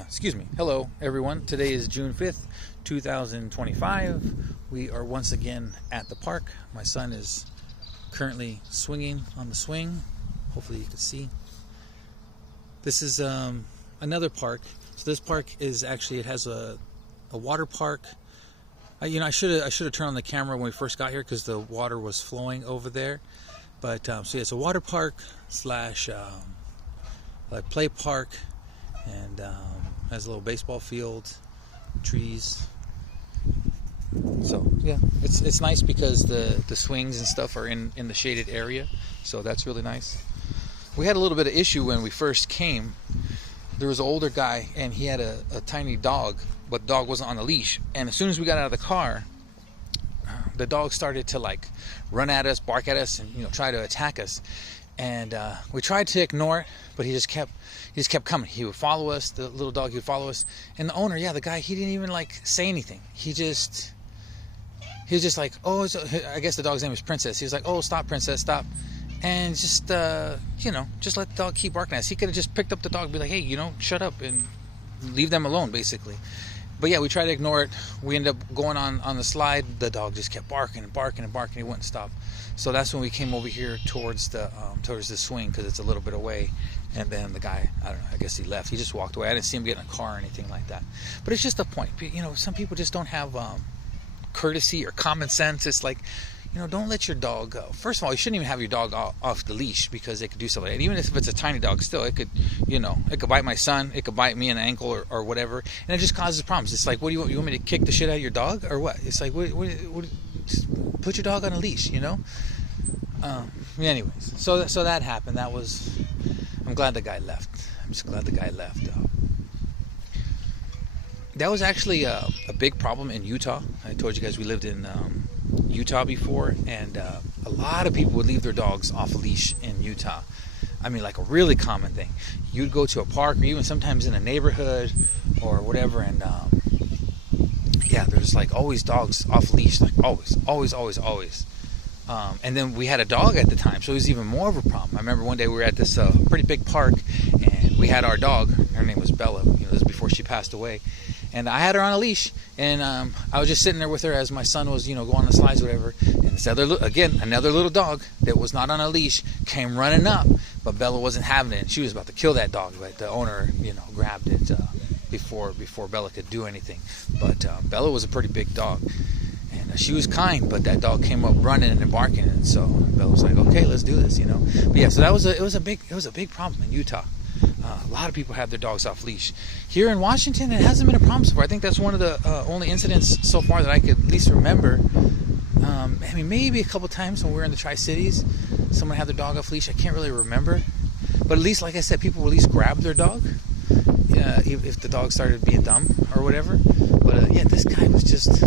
Excuse me. Hello, everyone. Today is June 5th, 2025. We are once again at the park. My son is currently swinging on the swing. Hopefully you can see. This is another park. So this park is actually, it has a water park. I should have turned on the camera when we first got here because the water was flowing over there. But so yeah, it's a water park slash like play park, and has a little baseball field, trees. So yeah, it's nice because the swings and stuff are in the shaded area, so that's really nice. We had a little bit of issue when we first came. There was an older guy and he had a tiny dog, but the dog wasn't on a leash. And as soon as we got out of the car, the dog started to like run at us, bark at us, and try to attack us. And we tried to ignore it, but he just kept coming. He would follow us. The little dog, he would follow us. And the owner, the guy, he didn't even like say anything. He was just like, oh, I guess the dog's name is Princess. He was like, oh, stop, Princess, stop. And just just let the dog keep barking at us. He could have just picked up the dog and be like, hey, shut up and leave them alone, basically. But yeah, we tried to ignore it. We ended up going on the slide. The dog just kept barking and barking and barking. He wouldn't stop. So that's when we came over here towards the swing, because it's a little bit away. And then the guy, I don't know, I guess he left. He just walked away. I didn't see him get in a car or anything like that. But it's just a point. Some people just don't have courtesy or common sense. It's like, don't let your dog go. First of all, you shouldn't even have your dog off the leash, because it could do something like that. Even if it's a tiny dog, still, it could, it could bite my son. It could bite me in the ankle or whatever. And it just causes problems. It's like, what do you want? You want me to kick the shit out of your dog or what? It's like, what put your dog on a leash, Anyways, so that happened. I'm glad the guy left. I'm just glad the guy left. That was actually a big problem in Utah. I told you guys we lived in Utah before, and a lot of people would leave their dogs off a leash in Utah. I mean, like a really common thing. You'd go to a park, or even sometimes in a neighborhood or whatever, and there's like always dogs off leash, like always. And then we had a dog at the time, so it was even more of a problem. I remember one day we were at this pretty big park, and we had our dog. Her name was Bella. This was before she passed away. And I had her on a leash, and I was just sitting there with her as my son was, going on the slides or whatever. And this another little dog that was not on a leash came running up, but Bella wasn't having it. And she was about to kill that dog, but the owner, grabbed it before Bella could do anything. But Bella was a pretty big dog, and she was kind, but that dog came up running and barking, and so Bella was like, "Okay, let's do this," But yeah, so it was a big problem in Utah. A lot of people have their dogs off leash. Here in Washington, it hasn't been a problem so far. I think that's one of the only incidents so far that I could at least remember. Maybe a couple times when we were in the Tri-Cities, someone had their dog off leash. I can't really remember. But at least, like I said, people would at least grab their dog if the dog started being dumb or whatever. But this guy was just, I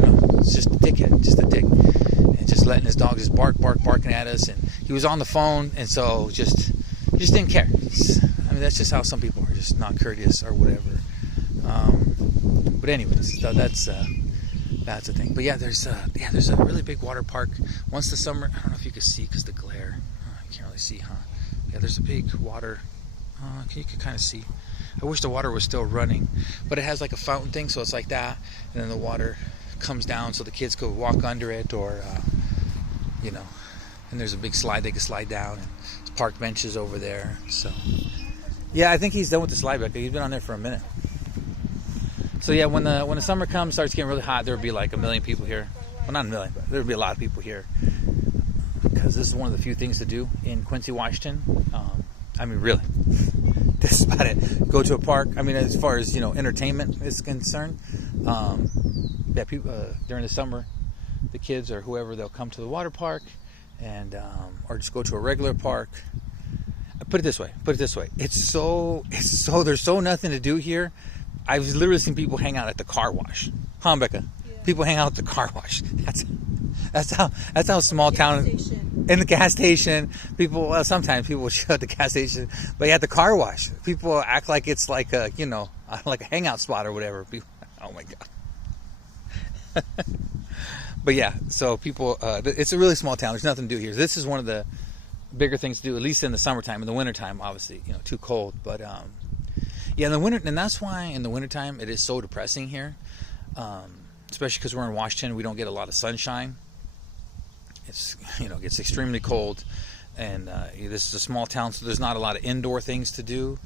don't know, it's just a dickhead, just a dick. And just letting his dog just barking at us. And he was on the phone, and so just didn't care. That's just how some people are, just not courteous or whatever. But anyways, that's the thing. But there's a really big water park. Once the summer, I don't know if you can see because the glare. You can't really see, huh? Yeah, there's a big water. You can kind of see. I wish the water was still running, but it has like a fountain thing, so it's like that, and then the water comes down so the kids could walk under it, or and there's a big slide they could slide down, and there's park benches over there. So I think he's done with the slide back there. He's been on there for a minute. So when the summer comes, starts getting really hot, there would be like 1 million people here. Well, not 1 million, but there would be a lot of people here, because this is one of the few things to do in Quincy, Washington. Really, this is about it. Go to a park. As far as entertainment is concerned, people during the summer, the kids or whoever, they'll come to the water park, and or just go to a regular park. Put it this way. It's so there's so nothing to do here. I've literally seen people hang out at the car wash. Huh, Becca? Yeah. People hang out at the car wash. That's how small town. In the gas station, sometimes people will show at the gas station, but at the car wash, people act like it's like a like a hangout spot or whatever. Oh my god. But so people, it's a really small town. There's nothing to do here. This is one of the bigger things to do, at least in the summertime. In the wintertime, obviously, too cold. But Yeah, in the winter, and that's why in the wintertime it is so depressing here, especially because we're in Washington. We don't get a lot of sunshine. It's, you know, it gets extremely cold, and this is a small town, so there's not a lot of indoor things to do.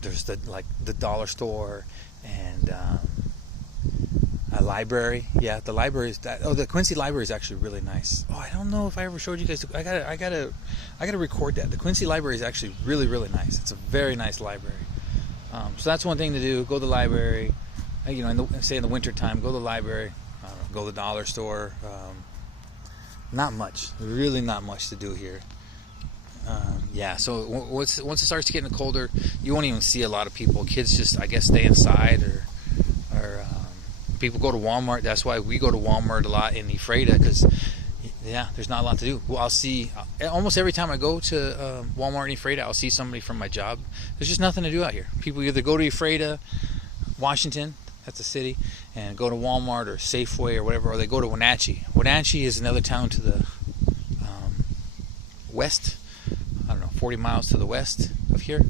There's the dollar store and a library. Yeah, the library is the Quincy Library is actually really nice. Oh, I don't know if I ever showed you guys. I gotta record that. The Quincy Library is actually really, really nice. It's a very nice library. So that's one thing to do. Go to the library. You know, say in the winter time, go to the library. Go to the dollar store. Not much. Really, not much to do here. Yeah. So once it starts getting colder, you won't even see a lot of people. Kids just, I guess, stay inside, or people go to Walmart. That's why we go to Walmart a lot in Ephrata, because there's not a lot to do. Well, I'll see almost every time I go to Walmart in Ephrata, I'll see somebody from my job. There's just nothing to do out here. People either go to Ephrata, Washington, that's a city, and go to Walmart or Safeway or whatever, or they go to Wenatchee. Wenatchee is another town to the west. I don't know, 40 miles to the west of here,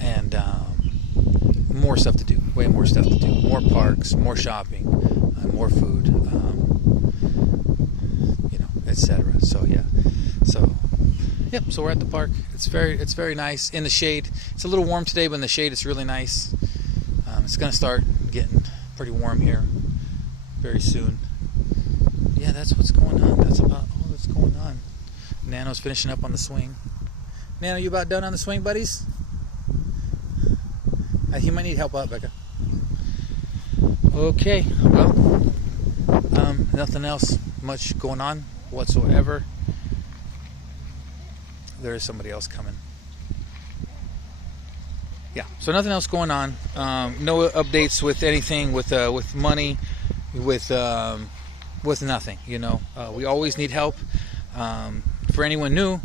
and more stuff to do. Way more stuff to do. More parks, more shopping, more food, you know, etc. So yeah, yep. So we're at the park. It's very nice in the shade. It's a little warm today, but in the shade it's really nice. It's gonna start getting pretty warm here very soon. Yeah, that's what's going on. That's about all that's going on. Nano's finishing up on the swing. Nano, you about done on the swing, buddies? He might need help out, Becca. Okay, well, nothing else much going on whatsoever. There is somebody else coming. Yeah, so nothing else going on. No updates with anything, with money, with nothing. You know, we always need help. For anyone new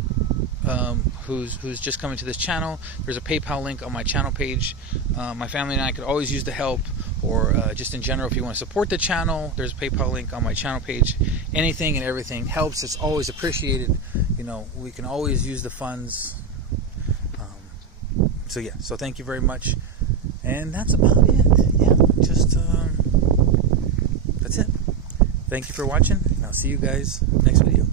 who's just coming to this channel, there's a PayPal link on my channel page. My family and I could always use the help, or just in general, if you want to support the channel, there's a PayPal link on my channel page. Anything and everything helps. It's always appreciated. You know, we can always use the funds. So yeah, so thank you very much, and that's about it. Yeah, just that's it. Thank you for watching, and I'll see you guys next video.